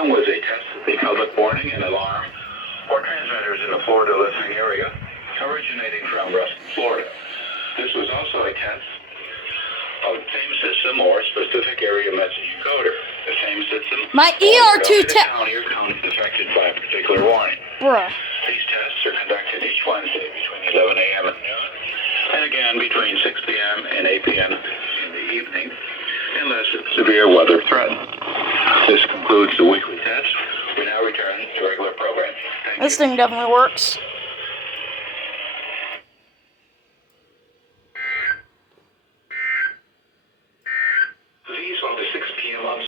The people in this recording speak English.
film was a test of the public warning and alarm for transmitters in the Florida listening area originating from Ruston, Florida. This was also a test of the same system or specific area message encoder. The same system. My ER2 test. County or counties affected by a particular warning. Bruh. These tests are conducted each Wednesday between 11 a.m. and noon, and again between 6 p.m. and 8 p.m. in the evening, unless severe weather threatens. This concludes the weekly test. We now return to regular programming. Thank This you. thing definitely works. These on the 6 p.m. on